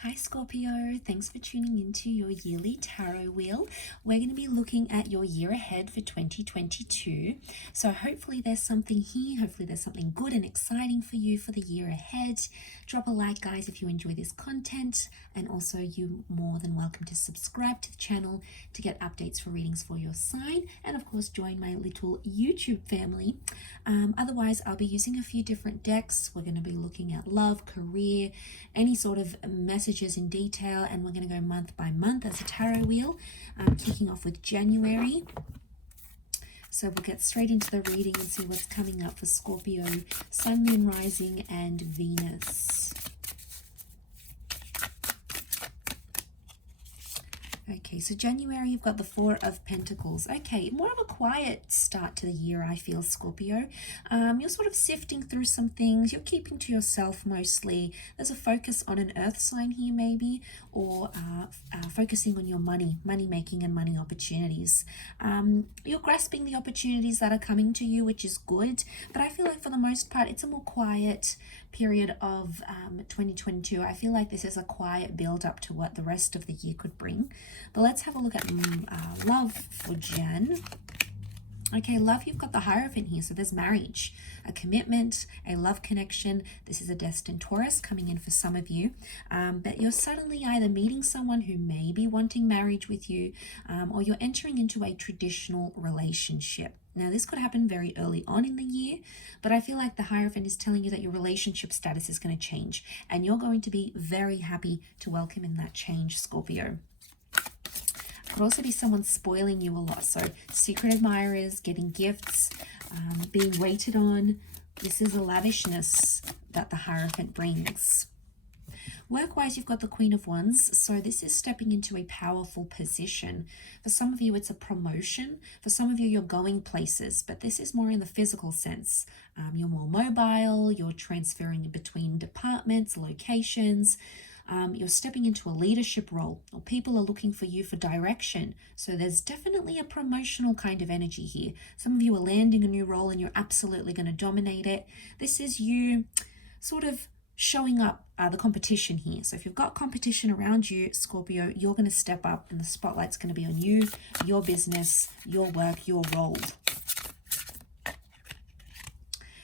Hi Scorpio, thanks for tuning into your yearly tarot wheel. We're going to be looking at your year ahead for 2022. So hopefully there's something here, hopefully there's something good and exciting for you for the year ahead. Drop a like guys if you enjoy this content, and also you're more than welcome to subscribe to the channel to get updates for readings for your sign, and of course join my little YouTube family. Otherwise I'll be using a few different decks. We're going to be looking at love, career, any sort of messages in detail, and we're going to go month by month as a tarot wheel, kicking off with January. So we'll get straight into the reading and see what's coming up for Scorpio, Sun, Moon, Rising, and Venus. Okay, so January, you've got the Four of Pentacles. Okay, more of a quiet start to the year, I feel, Scorpio. You're sort of sifting through some things. You're keeping to yourself mostly. There's a focus on an earth sign here maybe, or focusing on your money making and money opportunities. You're grasping the opportunities that are coming to you, which is good. But I feel like for the most part, it's a more quiet period of 2022. I feel like this is a quiet build up to what the rest of the year could bring. But let's have a look at love for Jan. Okay, love, you've got the Hierophant here. So there's marriage, a commitment, a love connection. This is a destined Taurus coming in for some of you. But you're suddenly either meeting someone who may be wanting marriage with you, or you're entering into a traditional relationship. Now, this could happen very early on in the year, but I feel like the Hierophant is telling you that your relationship status is going to change, and you're going to be very happy to welcome in that change, Scorpio. Could also be someone spoiling you a lot. So secret admirers, getting gifts, being waited on. This is a lavishness that the Hierophant brings. Work-wise, you've got the Queen of Wands. So this is stepping into a powerful position. For some of you, it's a promotion. For some of you, you're going places, but this is more in the physical sense. You're more mobile. You're transferring between departments, locations. You're stepping into a leadership role, or people are looking for you for direction. So there's definitely a promotional kind of energy here. Some of you are landing a new role and you're absolutely going to dominate it. This is you sort of showing up the competition here. So if you've got competition around you, Scorpio, you're going to step up and the spotlight's going to be on you, your business, your work, your role.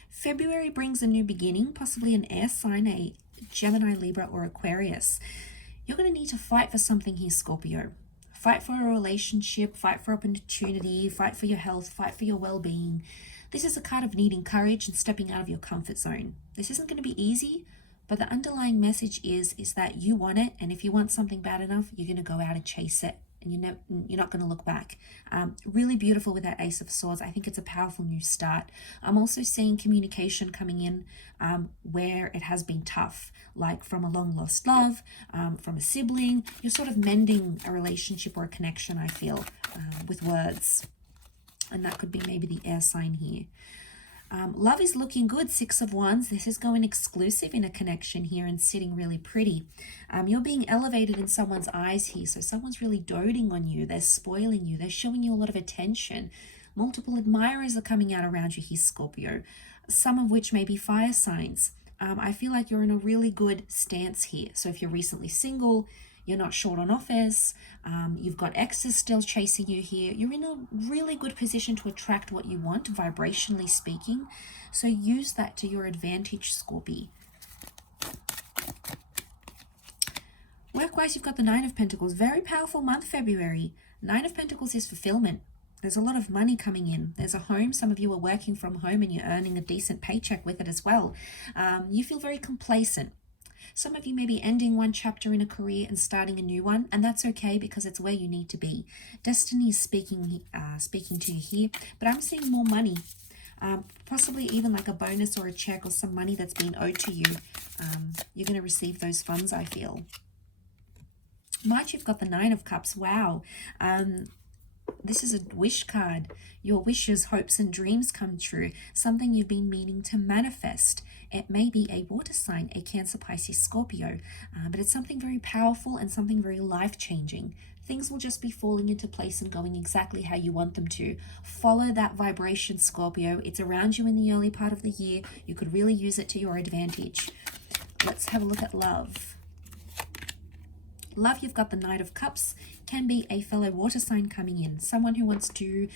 February brings a new beginning, possibly an air sign, a Gemini, Libra, or Aquarius. You're going to need to fight for something here, Scorpio. Fight for a relationship, fight for opportunity, fight for your health, fight for your well-being. This is a card of needing courage and stepping out of your comfort zone. This isn't going to be easy, but the underlying message is that you want it, and if you want something bad enough, you're going to go out and chase it, and you're not going to look back. Really beautiful with that Ace of Swords. I think it's a powerful new start. I'm also seeing communication coming in where it has been tough, like from a long lost love, from a sibling. You're sort of mending a relationship or a connection, I feel, with words. And that could be maybe the air sign here. Love is looking good, Six of Wands. This is going exclusive in a connection here and sitting really pretty. You're being elevated in someone's eyes here. So someone's really doting on you. They're spoiling you. They're showing you a lot of attention. Multiple admirers are coming out around you here, Scorpio. Some of which may be fire signs. I feel like you're in a really good stance here. So if you're recently single, you're not short on offers, you've got exes still chasing you here, you're in a really good position to attract what you want, vibrationally speaking. So use that to your advantage, Scorpio. Work-wise, you've got the Nine of Pentacles. Very powerful month, February. Nine of Pentacles is fulfillment. There's a lot of money coming in. There's a home. Some of you are working from home and you're earning a decent paycheck with it as well. You feel very complacent. Some of you may be ending one chapter in a career and starting a new one, and that's okay because it's where you need to be. Destiny is speaking to you here, but I'm seeing more money, possibly even like a bonus or a check or some money that's been owed to you. You're going to receive those funds, I feel. March, you've got the Nine of Cups. Wow. This is a wish card. Your wishes, hopes, and dreams come true. Something you've been meaning to manifest. It may be a water sign, a Cancer, Pisces, Scorpio, but it's something very powerful and something very life-changing. Things will just be falling into place and going exactly how you want them to. Follow that vibration, Scorpio. It's around you in the early part of the year. You could really use it to your advantage. Let's have a look at love. Love, you've got the Knight of Cups. Can be a fellow water sign coming in. Someone who wants to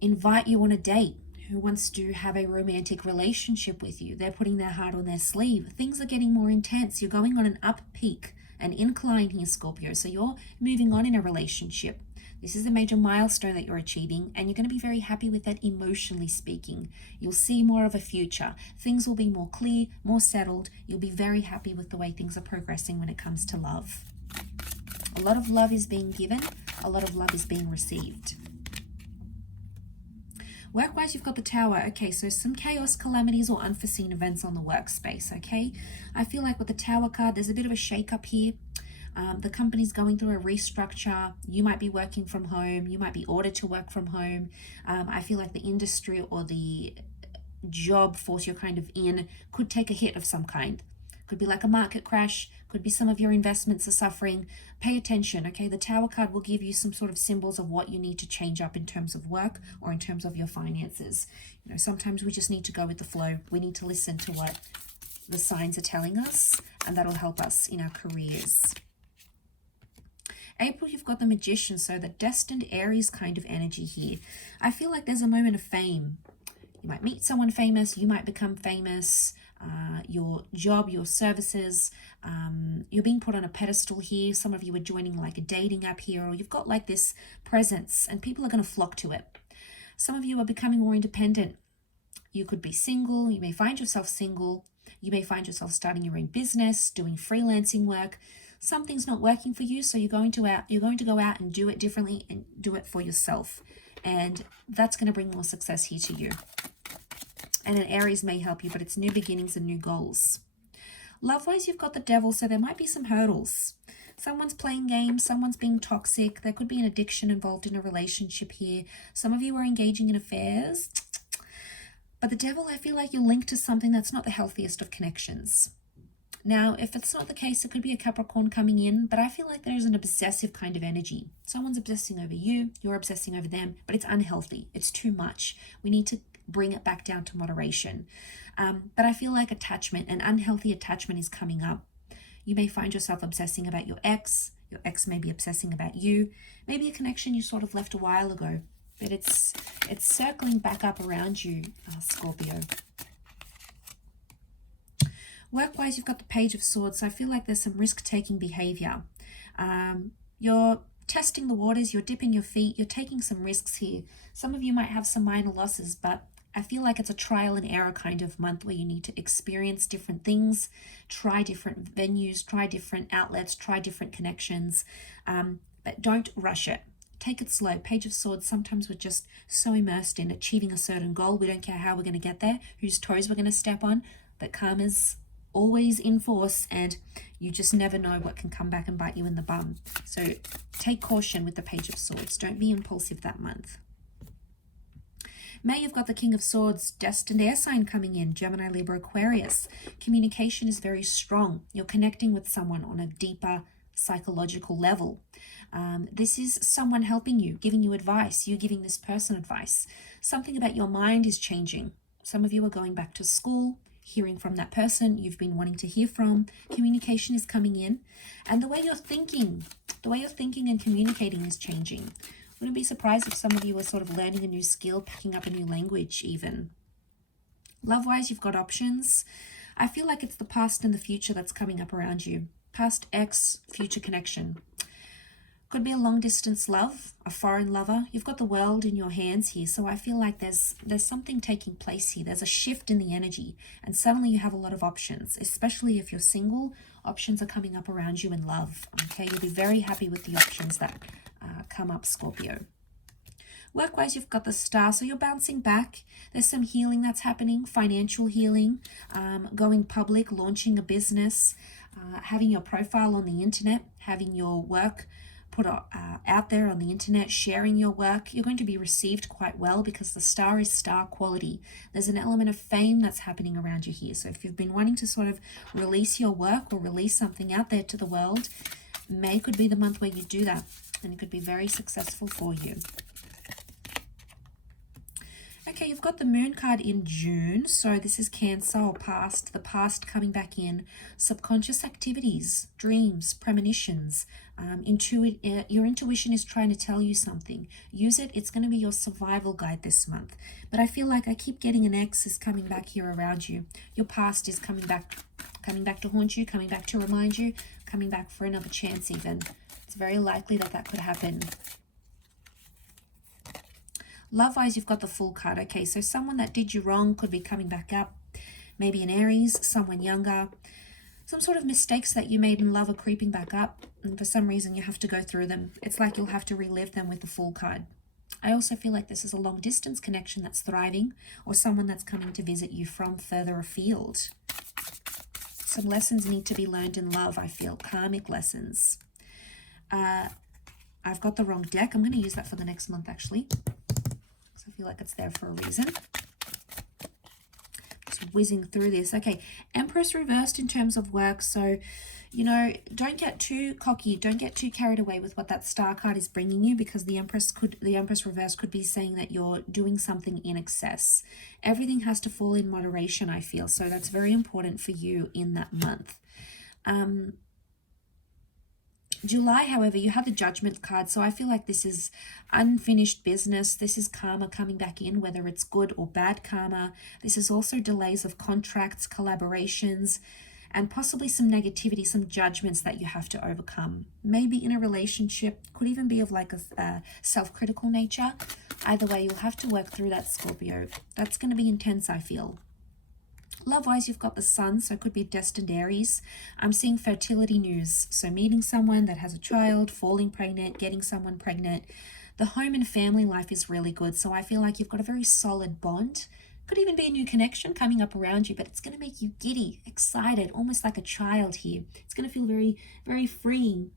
invite you on a date, who wants to have a romantic relationship with you. They're putting their heart on their sleeve. Things are getting more intense. You're going on an up peak, an incline here, Scorpio. So you're moving on in a relationship. This is a major milestone that you're achieving, and you're going to be very happy with that emotionally speaking. You'll see more of a future. Things will be more clear, more settled. You'll be very happy with the way things are progressing when it comes to love. A lot of love is being given. A lot of love is being received. Work-wise, you've got the Tower. Okay, so some chaos, calamities, or unforeseen events on the workspace, okay? I feel like with the Tower card, there's a bit of a shake-up here. The company's going through a restructure. You might be working from home. You might be ordered to work from home. I feel like the industry or the job force you're kind of in could take a hit of some kind. Could be like a market crash. Could be some of your investments are suffering. Pay attention, okay? The Tower card will give you some sort of symbols of what you need to change up in terms of work or in terms of your finances. You know, sometimes we just need to go with the flow. We need to listen to what the signs are telling us, and that'll help us in our careers. April, you've got the Magician, so the destined Aries kind of energy here. I feel like there's a moment of fame. You might meet someone famous, you might become famous, your job, your services, you're being put on a pedestal here. Some of you are joining like a dating app here, or you've got like this presence and people are going to flock to it. Some of you are becoming more independent. You could be single, you may find yourself single, you may find yourself starting your own business, doing freelancing work. Something's not working for you, so you're going to go out and do it differently and do it for yourself. And that's going to bring more success here to you. And an Aries may help you, but it's new beginnings and new goals. Love-wise, you've got the Devil, so there might be some hurdles. Someone's playing games, someone's being toxic. There could be an addiction involved in a relationship here. Some of you are engaging in affairs. But the Devil, I feel like you're linked to something that's not the healthiest of connections. Now, if it's not the case, it could be a Capricorn coming in, but I feel like there's an obsessive kind of energy. Someone's obsessing over you, you're obsessing over them, but it's unhealthy. It's too much. We need to bring it back down to moderation. But I feel like attachment, an unhealthy attachment is coming up. You may find yourself obsessing about your ex may be obsessing about you, maybe a connection you sort of left a while ago, but it's circling back up around you, Scorpio. Work-wise, you've got the Page of Swords, so I feel like there's some risk-taking behavior. You're testing the waters, you're dipping your feet, you're taking some risks here. Some of you might have some minor losses, but I feel like it's a trial and error kind of month where you need to experience different things, try different venues, try different outlets, try different connections, but don't rush it. Take it slow. Page of Swords, sometimes we're just so immersed in achieving a certain goal, we don't care how we're going to get there, whose toes we're going to step on, but karma's always in force, and you just never know what can come back and bite you in the bum. So take caution with the Page of Swords. Don't be impulsive that month. May, you've got the King of Swords, destined air sign coming in, Gemini, Libra, Aquarius. Communication is very strong. You're connecting with someone on a deeper psychological level. This is someone helping you, giving you advice, you giving this person advice. Something about your mind is changing. Some of you are going back to school, hearing from that person you've been wanting to hear from. Communication is coming in, and the way you're thinking and communicating is changing. Wouldn't be surprised if some of you are sort of learning a new skill, picking up a new language even. Love-wise, you've got options. I feel like it's the past and the future that's coming up around you. Past ex, future connection. Could be a long-distance love, a foreign lover. You've got the world in your hands here, so I feel like there's something taking place here. There's a shift in the energy, and suddenly you have a lot of options, especially if you're single. Options are coming up around you in love, okay? You'll be very happy with the options that come up, Scorpio. Work-wise, you've got the Star, so you're bouncing back. There's some healing that's happening, financial healing, going public, launching a business, having your profile on the internet, having your work put out there on the internet, sharing your work. You're going to be received quite well because the Star is star quality. There's an element of fame that's happening around you here. So if you've been wanting to sort of release your work or release something out there to the world, May could be the month where you do that, and it could be very successful for you. Okay, you've got the Moon card in June, so this is Cancer or past, the past coming back in, subconscious activities, dreams, premonitions. Your intuition is trying to tell you something. Use it. It's going to be your survival guide this month. But I feel like I keep getting an X is coming back here around you. Your past is coming back to haunt you, coming back to remind you, coming back for another chance even. It's very likely that that could happen. Love-wise, you've got the Fool card. Okay, so someone that did you wrong could be coming back up. Maybe an Aries, someone younger. Some sort of mistakes that you made in love are creeping back up. And for some reason, you have to go through them. It's like you'll have to relive them with the Fool card. I also feel like this is a long-distance connection that's thriving, or someone that's coming to visit you from further afield. Some lessons need to be learned in love, I feel. Karmic lessons. I've got the wrong deck. I'm going to use that for the next month, actually. I feel like it's there for a reason. Just whizzing through this. Okay, Empress reversed in terms of work. So, you know, don't get too cocky. Don't get too carried away with what that Star card is bringing you, because the Empress reverse could be saying that you're doing something in excess. Everything has to fall in moderation, I feel. So that's very important for you in that month. July, however, you have the Judgment card, so I feel like this is unfinished business. This is karma coming back in, whether it's good or bad karma. This is also delays of contracts, collaborations, and possibly some negativity, some judgments that you have to overcome. Maybe in a relationship, could even be of like a self-critical nature. Either way, you'll have to work through that, Scorpio. That's going to be intense, I feel. Love-wise, you've got the Sun, so it could be destined Aries. I'm seeing fertility news, so meeting someone that has a child, falling pregnant, getting someone pregnant. The home and family life is really good, so I feel like you've got a very solid bond. Could even be a new connection coming up around you, but it's going to make you giddy, excited, almost like a child here. It's going to feel very, very freeing,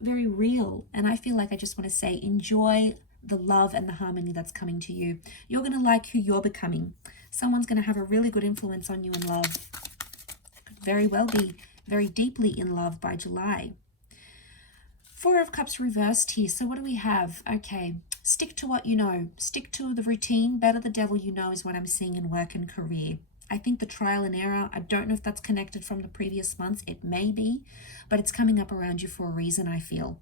very real, and I feel like I just want to say enjoy the love and the harmony that's coming to you. You're going to like who you're becoming. Someone's going to have a really good influence on you in love. Could very well be very deeply in love by July. Four of Cups reversed here. So what do we have? Okay, stick to what you know. Stick to the routine. Better the devil you know is what I'm seeing in work and career. I think the trial and error, I don't know if that's connected from the previous months. It may be, but it's coming up around you for a reason, I feel.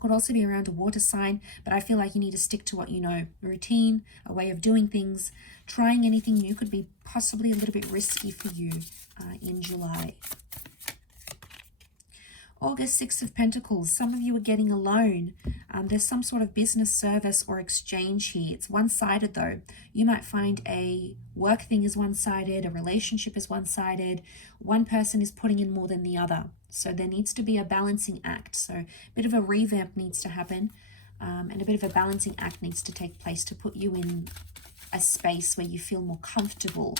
Could also be around a water sign, but I feel like you need to stick to what you know. A routine, a way of doing things. Trying anything new could be possibly a little bit risky for you in July. August, Six of Pentacles. Some of you are getting a loan. There's some sort of business service or exchange here. It's one-sided though. You might find a work thing is one-sided, a relationship is one-sided. One person is putting in more than the other. So there needs to be a balancing act. So a bit of a revamp needs to happen, and a bit of a balancing act needs to take place to put you in a space where you feel more comfortable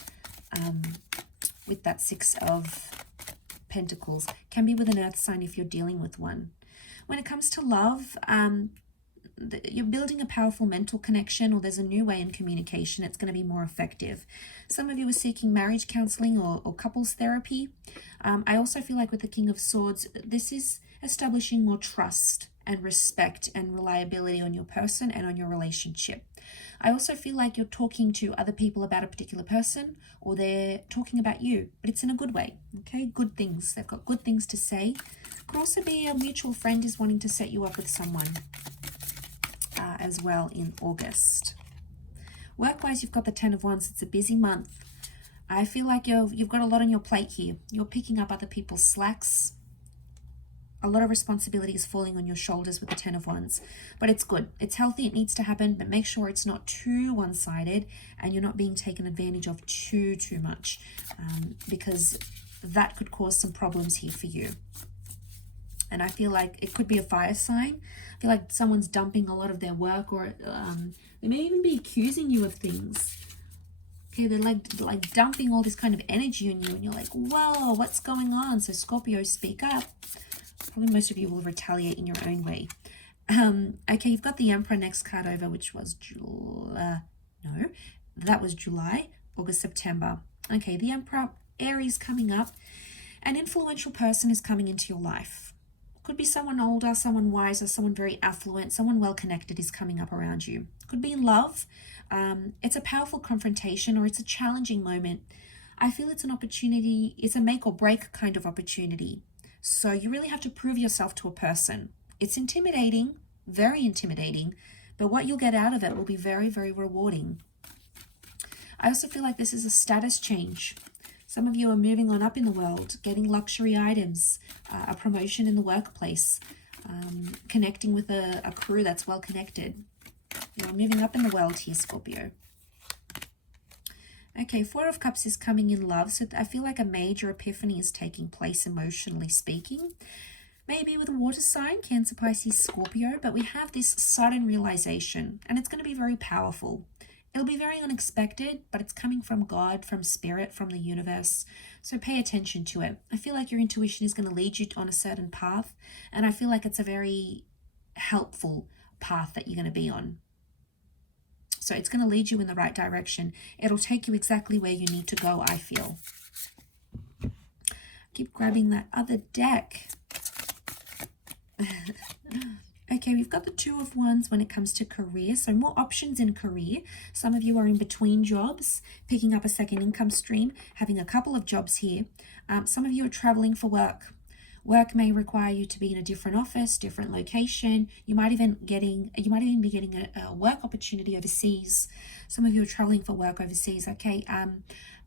with that Six of Pentacles. Can be with an earth sign if you're dealing with one. When it comes to love, you're building a powerful mental connection, or there's a new way in communication. It's going to be more effective. Some of you are seeking marriage counseling or couples therapy. I also feel like with the King of Swords, this is establishing more trust and respect and reliability on your person and on your relationship. I also feel like you're talking to other people about a particular person, or they're talking about you, but it's in a good way, okay? Good things. They've got good things to say. Could also be a mutual friend is wanting to set you up with someone as well in August. Work-wise, you've got the Ten of Wands. It's a busy month. I feel like you've got a lot on your plate here. You're picking up other people's slacks. A lot of responsibility is falling on your shoulders with the Ten of Wands, but it's good. It's healthy. It needs to happen, but make sure it's not too one-sided and you're not being taken advantage of too much, because that could cause some problems here for you. And I feel like it could be a fire sign. I feel like someone's dumping a lot of their work, or they may even be accusing you of things. Okay, they're like dumping all this kind of energy on you, and you're like, whoa, what's going on? So Scorpio, speak up. Probably most of you will retaliate in your own way. Okay, you've got the Emperor next card over, which was July. No, that was July, August, September. Okay, the Emperor, Aries coming up. An influential person is coming into your life. Could be someone older, someone wiser, someone very affluent, someone well-connected is coming up around you. Could be in love. It's a powerful confrontation, or it's a challenging moment. I feel it's an opportunity, it's a make or break kind of opportunity. So you really have to prove yourself to a person. It's intimidating, very intimidating, but what you'll get out of it will be very, very rewarding. I also feel like this is a status change. Some of you are moving on up in the world, getting luxury items, a promotion in the workplace, connecting with a crew that's well connected. You're moving up in the world here, Scorpio. Okay, Four of Cups is coming in love, so I feel like a major epiphany is taking place emotionally speaking. Maybe with a water sign, Cancer, Pisces, Scorpio, but we have this sudden realization, and it's going to be very powerful. It'll be very unexpected, but it's coming from God, from Spirit, from the universe. So pay attention to it. I feel like your intuition is going to lead you on a certain path, and I feel like it's a very helpful path that you're going to be on. So it's going to lead you in the right direction. It'll take you exactly where you need to go, I feel. Keep grabbing that other deck. Okay, we've got the Two of Wands when it comes to career. So more options in career. Some of you are in between jobs, picking up a second income stream, having a couple of jobs here. Some of you are traveling for work. Work may require you to be in a different office, different location. You might even be getting a work opportunity overseas. Some of you are traveling for work overseas, okay?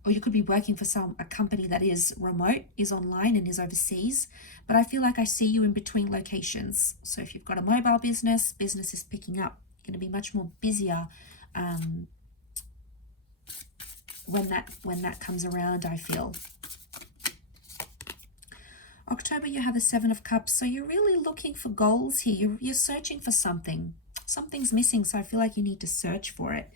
Or you could be working for a company that is remote, is online and is overseas. But I feel like I see you in between locations. So if you've got a mobile business, business is picking up. You're going to be much more busier when that comes around, I feel. October, you have the Seven of Cups. So you're really looking for goals here. You're searching for something. Something's missing, so I feel like you need to search for it.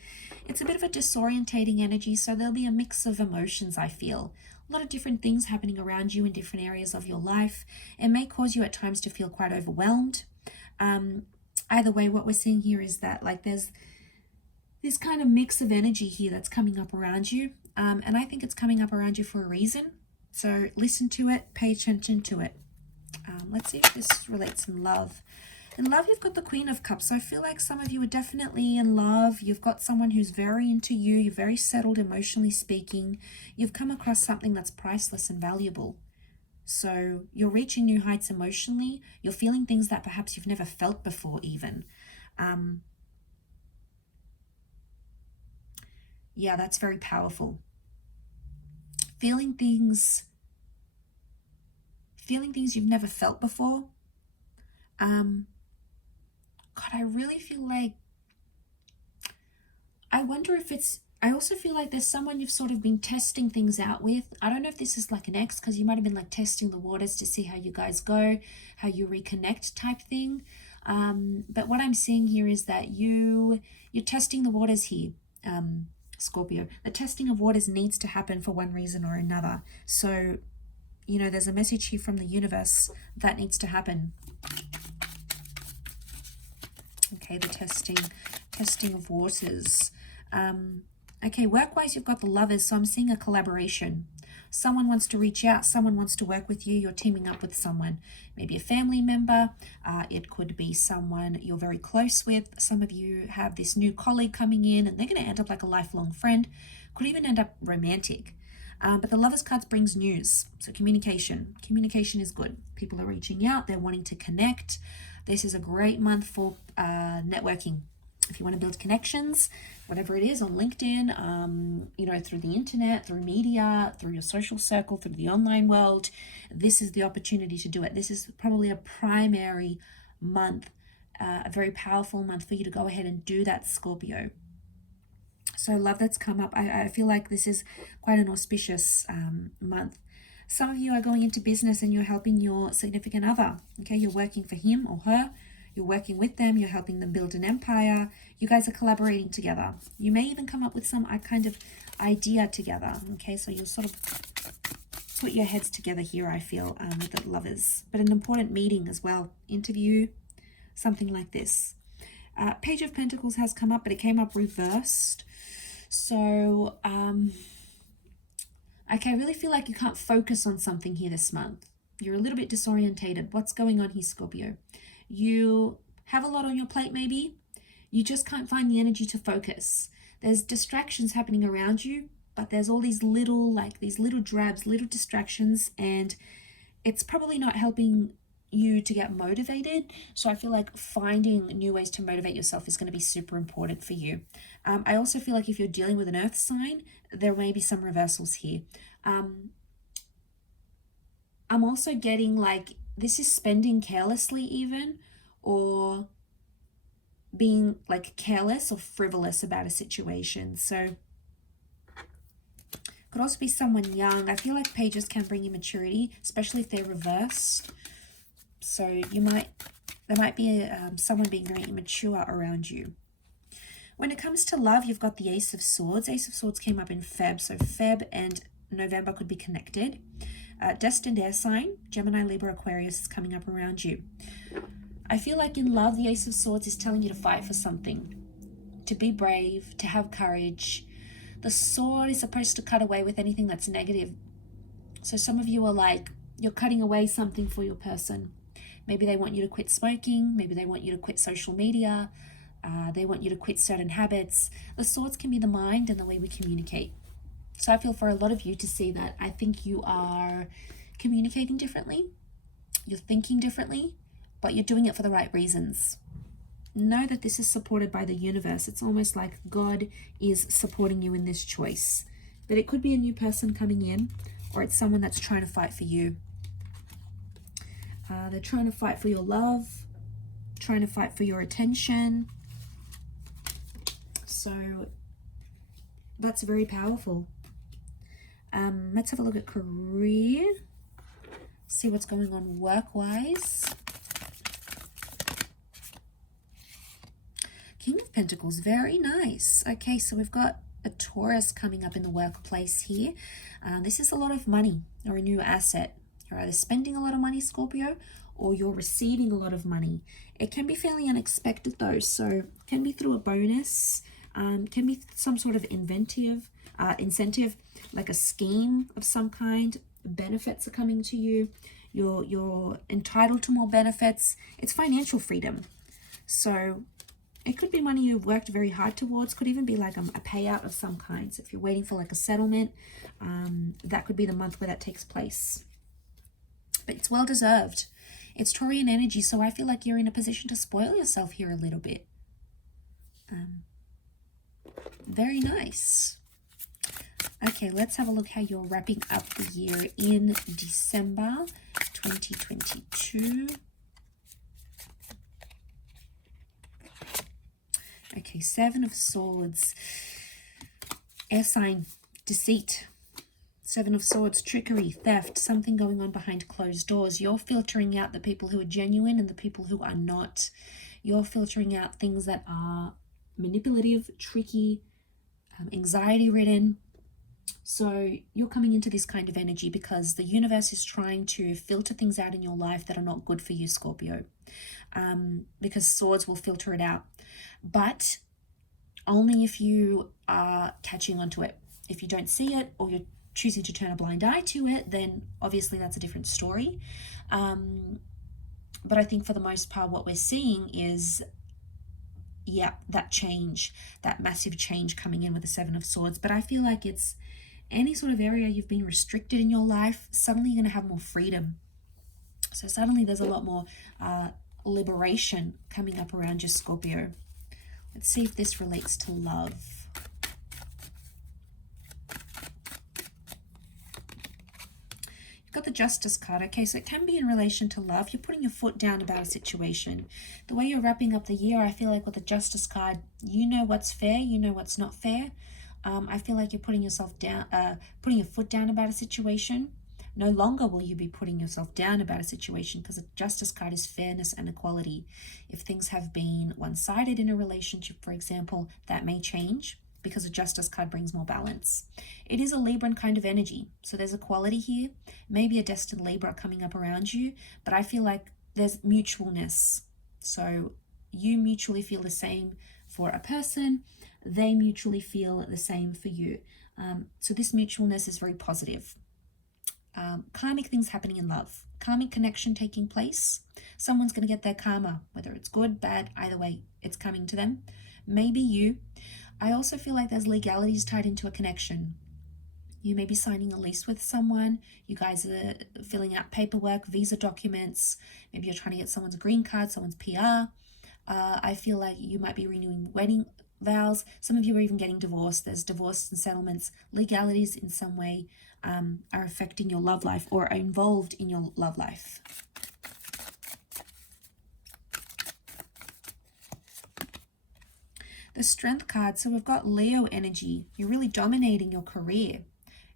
It's a bit of a disorientating energy, so there'll be a mix of emotions, I feel. A lot of different things happening around you in different areas of your life. It may cause you at times to feel quite overwhelmed. Either way, what we're seeing here is that like there's this kind of mix of energy here that's coming up around you. And I think it's coming up around you for a reason. So listen to it, pay attention to it. Let's see if this relates in love. In love, you've got the Queen of Cups. So I feel like some of you are definitely in love. You've got someone who's very into you. You're very settled, emotionally speaking. You've come across something that's priceless and valuable. So you're reaching new heights emotionally. You're feeling things that perhaps you've never felt before even. Yeah, that's very powerful. Feeling things you've never felt before. God, I really feel like, I wonder if I also feel like there's someone you've sort of been testing things out with. I don't know if this is like an ex, because you might have been like testing the waters to see how you guys go, how you reconnect type thing. But what I'm seeing here is that you're testing the waters here, Scorpio. The testing of waters needs to happen for one reason or another. So, you know, there's a message here from the universe that needs to happen. Okay, the testing of waters. Okay, work-wise, you've got the Lovers, so I'm seeing a collaboration. Someone wants to reach out, someone wants to work with you, you're teaming up with someone, maybe a family member, it could be someone you're very close with. Some of you have this new colleague coming in and they're going to end up like a lifelong friend, could even end up romantic. But the Lovers cards brings news, so communication is good. People are reaching out, they're wanting to connect. This is a great month for networking. If you want to build connections, whatever it is, on LinkedIn, you know, through the internet, through media, through your social circle, through the online world, this is the opportunity to do it. This is probably a primary month, a very powerful month for you to go ahead and do that, Scorpio. So love that's come up. I feel like this is quite an auspicious month. Some of you are going into business and you're helping your significant other. Okay, you're working for him or her. You're working with them. You're helping them build an empire. You guys are collaborating together. You may even come up with some kind of idea together. Okay, so you'll sort of put your heads together here, I feel, with the Lovers. But an important meeting as well. Interview, something like this. Page of Pentacles has come up, but it came up reversed. So, okay, I really feel like you can't focus on something here this month. You're a little bit disorientated. What's going on here, Scorpio? You have a lot on your plate, maybe. You just can't find the energy to focus. There's distractions happening around you, but there's all these little, like these little drabs, little distractions, and it's probably not helping you to get motivated. So I feel like finding new ways to motivate yourself is going to be super important for you. I also feel like if you're dealing with an earth sign, there may be some reversals here. I'm also getting like this is spending carelessly even, or being like careless or frivolous about a situation. So could also be someone young. I feel like pages can bring immaturity, especially if they're reversed. So there might be someone being very immature around you. When it comes to love, you've got the Ace of Swords. Ace of Swords came up in Feb, so Feb and November could be connected. Destined air sign, Gemini, Libra, Aquarius is coming up around you. I feel like in love, the Ace of Swords is telling you to fight for something, to be brave, to have courage. The sword is supposed to cut away with anything that's negative. So some of you are like, you're cutting away something for your person. Maybe they want you to quit smoking. Maybe they want you to quit social media. They want you to quit certain habits. The swords can be the mind and the way we communicate. So I feel for a lot of you to see that I think you are communicating differently. You're thinking differently, but you're doing it for the right reasons. Know that this is supported by the universe. It's almost like God is supporting you in this choice. That it could be a new person coming in, or it's someone that's trying to fight for you. They're trying to fight for your love, trying to fight for your attention. So that's very powerful. Let's have a look at career. See what's going on work-wise. King of Pentacles, very nice. Okay, so we've got a Taurus coming up in the workplace here. This is a lot of money or a new asset. You're either spending a lot of money, Scorpio, or you're receiving a lot of money. It can be fairly unexpected though, so it can be through a bonus, can be some sort of incentive, like a scheme of some kind. Benefits are coming to you. You're entitled to more benefits. It's financial freedom. So it could be money you've worked very hard towards. Could even be like a payout of some kind. So if you're waiting for like a settlement, that could be the month where that takes place. But it's well deserved. It's Taurian energy, so I feel like you're in a position to spoil yourself here a little bit. Very nice. Okay, let's have a look how you're wrapping up the year in December 2022. Okay, Seven of Swords. Air sign, deceit. Seven of Swords, trickery, theft, something going on behind closed doors. You're filtering out the people who are genuine and the people who are not. You're filtering out things that are manipulative, tricky, anxiety-ridden. So you're coming into this kind of energy because the universe is trying to filter things out in your life that are not good for you, Scorpio. Because swords will filter it out. But only if you are catching onto it. If you don't see it or you're choosing to turn a blind eye to it, then obviously that's a different story. But I think for the most part what we're seeing is, yeah, that change, that massive change coming in with the Seven of Swords. But I feel like it's any sort of area you've been restricted in your life, suddenly you're going to have more freedom. So suddenly there's a lot more liberation coming up around your Scorpio. Let's see if this relates to love. You've got the Justice card. Okay, so it can be in relation to love. You're putting your foot down about a situation. The way you're wrapping up the year, I feel like with the Justice card, you know what's fair, you know what's not fair. I feel like you're putting yourself down, putting your foot down about a situation. No longer will you be putting yourself down about a situation because the Justice card is fairness and equality. If things have been one-sided in a relationship, for example, that may change because the Justice card brings more balance. It is a Libran kind of energy, so there's equality here. Maybe a destined Libra coming up around you, but I feel like there's mutualness. So you mutually feel the same for a person, they mutually feel the same for you. So this mutualness is very positive. karmic things happening in love, karmic connection taking place. Someone's going to get their karma, whether it's good, bad, either way, it's coming to them. Maybe you. I also feel like there's legalities tied into a connection. You may be signing a lease with someone. You guys are filling out paperwork, visa documents. Maybe you're trying to get someone's green card, someone's PR. I feel like you might be renewing wedding vows. Some of you are even getting divorced. There's divorce and settlements. Legalities in some way are affecting your love life or are involved in your love life. The Strength card. So we've got Leo energy. You're really dominating your career.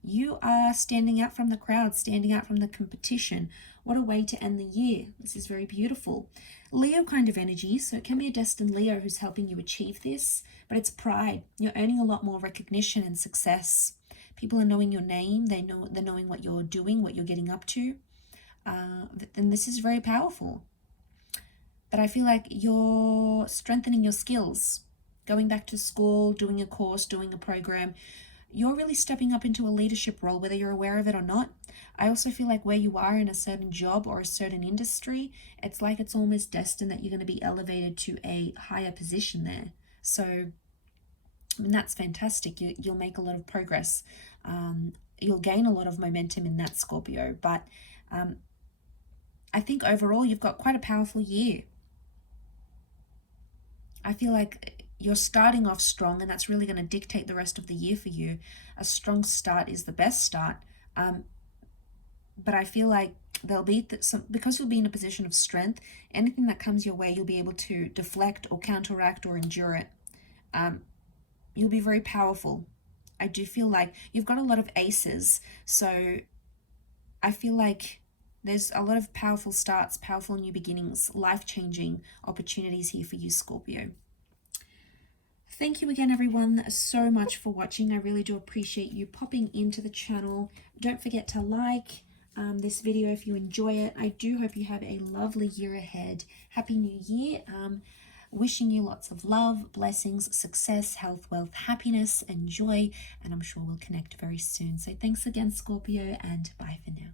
You are standing out from the crowd, standing out from the competition. What a way to end the year. This is very beautiful. Leo kind of energy, so it can be a destined Leo who's helping you achieve this, but it's pride. You're earning a lot more recognition and success. People are knowing your name. They're knowing what you're doing, what you're getting up to. And this is very powerful. But I feel like you're strengthening your skills. Going back to school, doing a course, doing a program. You're really stepping up into a leadership role, whether you're aware of it or not. I also feel like where you are in a certain job or a certain industry, it's like it's almost destined that you're going to be elevated to a higher position there. So, I mean, that's fantastic. You'll make a lot of progress. You'll gain a lot of momentum in that, Scorpio. But I think overall you've got quite a powerful year. I feel like you're starting off strong, and that's really going to dictate the rest of the year for you. A strong start is the best start. But I feel like there'll be because you'll be in a position of strength, anything that comes your way, you'll be able to deflect or counteract or endure it. You'll be very powerful. I do feel like you've got a lot of aces. So I feel like there's a lot of powerful starts, powerful new beginnings, life-changing opportunities here for you, Scorpio. Thank you again, everyone, so much for watching. I really do appreciate you popping into the channel. Don't forget to like this video if you enjoy it. I do hope you have a lovely year ahead. Happy New Year. Wishing you lots of love, blessings, success, health, wealth, happiness, and joy. And I'm sure we'll connect very soon. So thanks again, Scorpio, and bye for now.